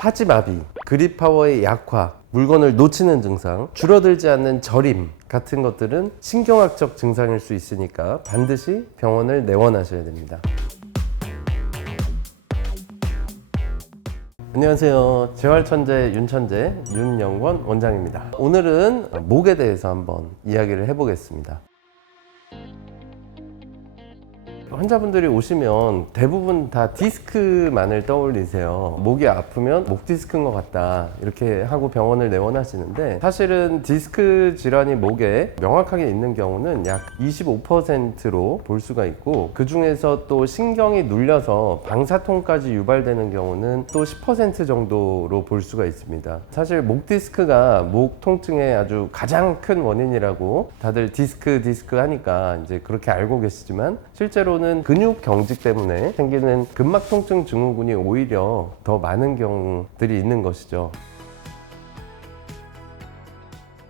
하지 마비, 그립 파워의 약화, 물건을 놓치는 증상, 줄어들지 않는 저림 같은 것들은 신경학적 증상일 수 있으니까 반드시 병원을 내원하셔야 됩니다. 안녕하세요. 재활천재 윤천재 윤영권 원장입니다. 오늘은 목에 대해서 한번 이야기를 해보겠습니다. 환자분들이 오시면 대부분 다 디스크만을 떠올리세요. 목이 아프면 목 디스크인 것 같다 이렇게 하고 병원을 내원하시는데, 사실은 디스크 질환이 목에 명확하게 있는 경우는 약 25%로 볼 수가 있고, 그 중에서 또 신경이 눌려서 방사통까지 유발되는 경우는 또 10% 정도로 볼 수가 있습니다. 사실 목 디스크가 목 통증의 아주 가장 큰 원인이라고 다들 디스크 하니까 이제 그렇게 알고 계시지만, 실제로는 근육 경직 때문에 생기는 근막 통증 증후군이 오히려 더 많은 경우들이 있는 것이죠.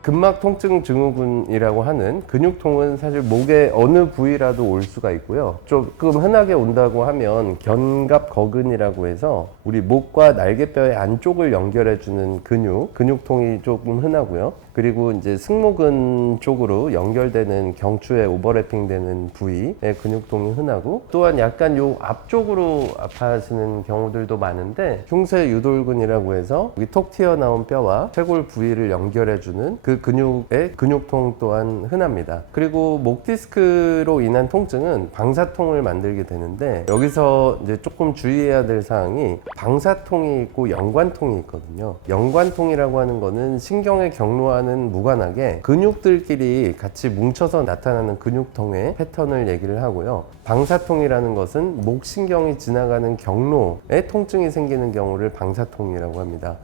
근막 통증 증후군이라고 하는 근육통은 사실 목의 어느 부위라도 올 수가 있고요. 조금 흔하게 온다고 하면 견갑거근이라고 해서 우리 목과 날개뼈의 안쪽을 연결해주는 근육통이 조금 흔하고요. 그리고 이제 승모근 쪽으로 연결되는 경추에 오버래핑 되는 부위의 근육통이 흔하고, 또한 약간 요 앞쪽으로 아파하시는 경우들도 많은데, 흉쇄 유돌근이라고 해서 여기 톡 튀어나온 뼈와 쇄골 부위를 연결해주는 그 근육의 근육통 또한 흔합니다. 그리고 목 디스크로 인한 통증은 방사통을 만들게 되는데, 여기서 이제 조금 주의해야 될 사항이 방사통이 있고 연관통이 있거든요. 연관통이라고 하는 거는 신경에 경로하는 무관하게 근육들끼리 같이 뭉쳐서 나타나는 근육통의 패턴을 얘기를 하고요. 방사통이라는 것은 목신경이 지나가는 경로에 통증이 생기는 경우를 방사통이라고 합니다.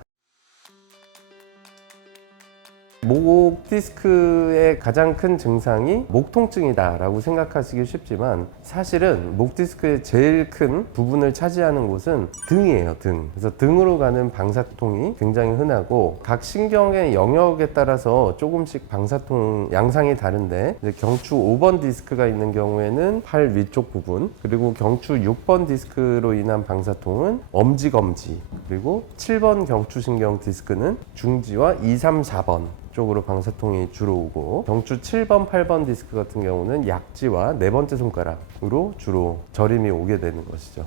목 디스크의 가장 큰 증상이 목 통증이다 라고 생각하시기 쉽지만, 사실은 목 디스크의 제일 큰 부분을 차지하는 곳은 등이에요. 그래서 등으로 가는 방사통이 굉장히 흔하고, 각 신경의 영역에 따라서 조금씩 방사통 양상이 다른데, 경추 5번 디스크가 있는 경우에는 팔 위쪽 부분, 그리고 경추 6번 디스크로 인한 방사통은 엄지검지, 그리고 7번 경추신경 디스크는 중지와 2, 3, 4번 쪽으로 방사통이 주로 오고, 경추 7번, 8번 디스크 같은 경우는 약지와 네 번째 손가락으로 주로 저림이 오게 되는 것이죠.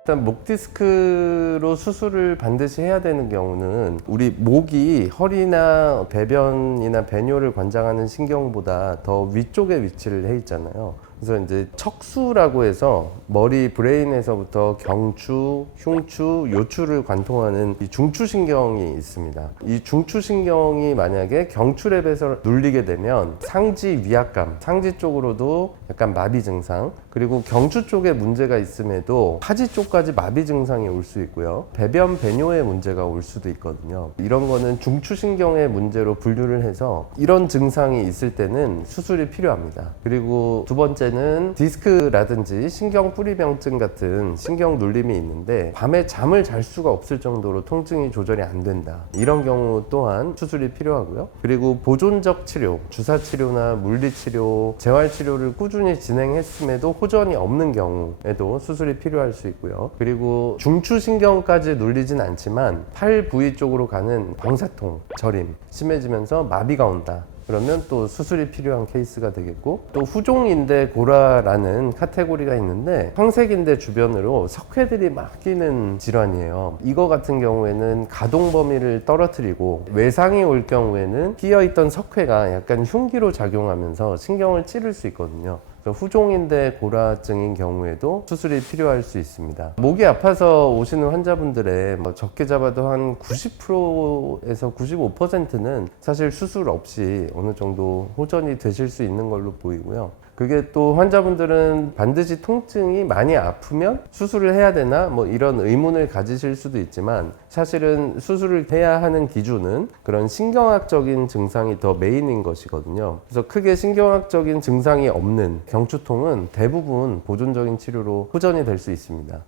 일단 목 디스크로 수술을 반드시 해야 되는 경우는, 우리 목이 허리나 배변이나 배뇨를 관장하는 신경보다 더 위쪽에 위치를 해 있잖아요. 그래서 이제 척수라고 해서 머리 브레인에서부터 경추, 흉추, 요추를 관통하는 이 중추신경이 있습니다. 이 중추신경이 만약에 경추랩에서 눌리게 되면 상지 위압감, 상지 쪽으로도 약간 마비 증상, 그리고 경추 쪽에 문제가 있음에도 하지 쪽까지 마비 증상이 올 수 있고요. 배변 배뇨에 문제가 올 수도 있거든요. 이런 거는 중추신경의 문제로 분류를 해서 이런 증상이 있을 때는 수술이 필요합니다. 그리고 두 번째는 디스크라든지 신경 뿌리병증 같은 신경 눌림이 있는데, 밤에 잠을 잘 수가 없을 정도로 통증이 조절이 안 된다. 이런 경우 또한 수술이 필요하고요. 그리고 보존적 치료, 주사 치료나 물리 치료, 재활 치료를 꾸준히 진행했음에도 호전이 없는 경우에도 수술이 필요할 수 있고요. 그리고 중추신경까지 눌리진 않지만 팔 부위 쪽으로 가는 방사통, 저림 심해지면서 마비가 온다. 그러면 또 수술이 필요한 케이스가 되겠고, 또 후종인대 고라라는 카테고리가 있는데, 황색인대 주변으로 석회들이 막 끼는 질환이에요. 이거 같은 경우에는 가동 범위를 떨어뜨리고, 외상이 올 경우에는 끼어있던 석회가 약간 흉기로 작용하면서 신경을 찌를 수 있거든요. 후종인대 고라증인 경우에도 수술이 필요할 수 있습니다. 목이 아파서 오시는 환자분들의 적게 잡아도 한 90%에서 95%는 사실 수술 없이 어느 정도 호전이 되실 수 있는 걸로 보이고요. 그게 또 환자분들은 반드시 통증이 많이 아프면 수술을 해야 되나 이런 의문을 가지실 수도 있지만, 사실은 수술을 해야 하는 기준은 그런 신경학적인 증상이 더 메인인 것이거든요. 그래서 크게 신경학적인 증상이 없는 경추통은 대부분 보존적인 치료로 호전이 될 수 있습니다.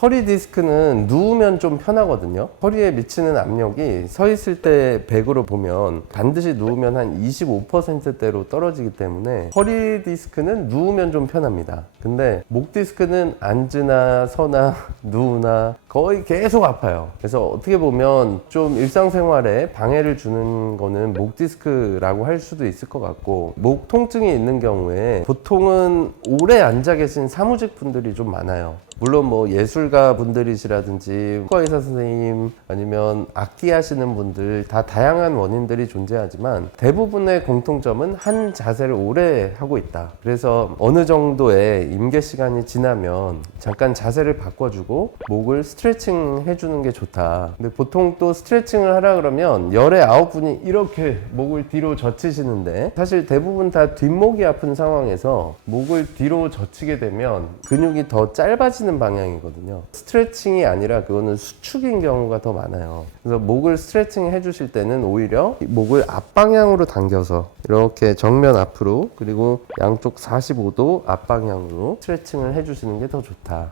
허리 디스크는 누우면 좀 편하거든요. 허리에 미치는 압력이 서 있을 때 100으로 보면 반드시 누우면 한 25%대로 떨어지기 때문에 허리 디스크는 누우면 좀 편합니다. 근데 목 디스크는 앉으나 서나 누우나 거의 계속 아파요. 그래서 어떻게 보면 좀 일상생활에 방해를 주는 거는 목 디스크라고 할 수도 있을 것 같고, 목 통증이 있는 경우에 보통은 오래 앉아 계신 사무직 분들이 좀 많아요. 물론 뭐 예술가 분들이시라든지 치과의사 선생님 아니면 악기 하시는 분들 다 다양한 원인들이 존재하지만 대부분의 공통점은 한 자세를 오래 하고 있다. 그래서 어느 정도의 임계 시간이 지나면 잠깐 자세를 바꿔주고 목을 스트레칭 해주는 게 좋다. 근데 보통 또 스트레칭을 하라 그러면 열의 9분이 이렇게 목을 뒤로 젖히시는데, 사실 대부분 다 뒷목이 아픈 상황에서 목을 뒤로 젖히게 되면 근육이 더 짧아지는 방향이거든요. 스트레칭이 아니라 그거는 수축인 경우가 더 많아요. 그래서 목을 스트레칭 해주실 때는 오히려 목을 앞방향으로 당겨서 이렇게 정면 앞으로, 그리고 양쪽 45도 앞방향으로 스트레칭을 해주시는 게 더 좋다.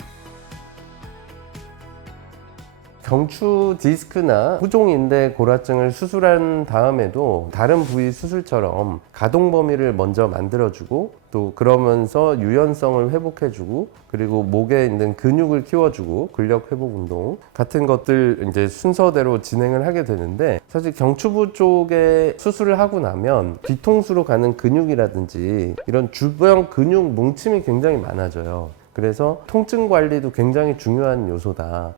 경추 디스크나 후종인대 골화증을 수술한 다음에도 다른 부위 수술처럼 가동 범위를 먼저 만들어주고, 또 그러면서 유연성을 회복해주고, 그리고 목에 있는 근육을 키워주고 근력 회복 운동 같은 것들 이제 순서대로 진행을 하게 되는데, 사실 경추부 쪽에 수술을 하고 나면 뒤통수로 가는 근육이라든지 이런 주변 근육 뭉침이 굉장히 많아져요. 그래서 통증 관리도 굉장히 중요한 요소다.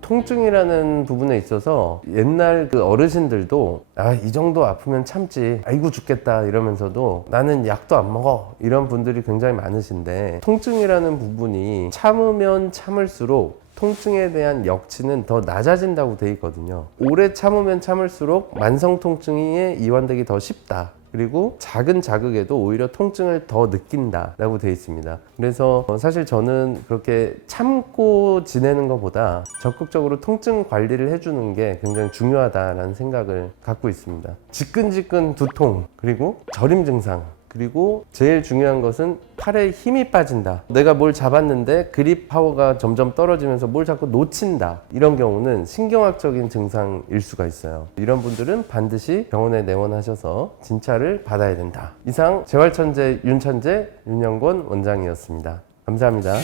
통증이라는 부분에 있어서 옛날 그 어르신들도 이 정도 아프면 참지, 아이고 죽겠다 이러면서도 나는 약도 안 먹어, 이런 분들이 굉장히 많으신데, 통증이라는 부분이 참으면 참을수록 통증에 대한 역치는 더 낮아진다고 돼 있거든요. 오래 참으면 참을수록 만성 통증이 이완되기 더 쉽다. 그리고 작은 자극에도 오히려 통증을 더 느낀다라고 되어 있습니다. 그래서 사실 저는 그렇게 참고 지내는 것보다 적극적으로 통증 관리를 해주는 게 굉장히 중요하다라는 생각을 갖고 있습니다. 지끈지끈 두통, 그리고 저림 증상, 그리고 제일 중요한 것은 팔에 힘이 빠진다. 내가 뭘 잡았는데 그립 파워가 점점 떨어지면서 뭘 자꾸 놓친다. 이런 경우는 신경학적인 증상일 수가 있어요. 이런 분들은 반드시 병원에 내원하셔서 진찰을 받아야 된다. 이상 재활천재 윤천재 윤영권 원장이었습니다. 감사합니다.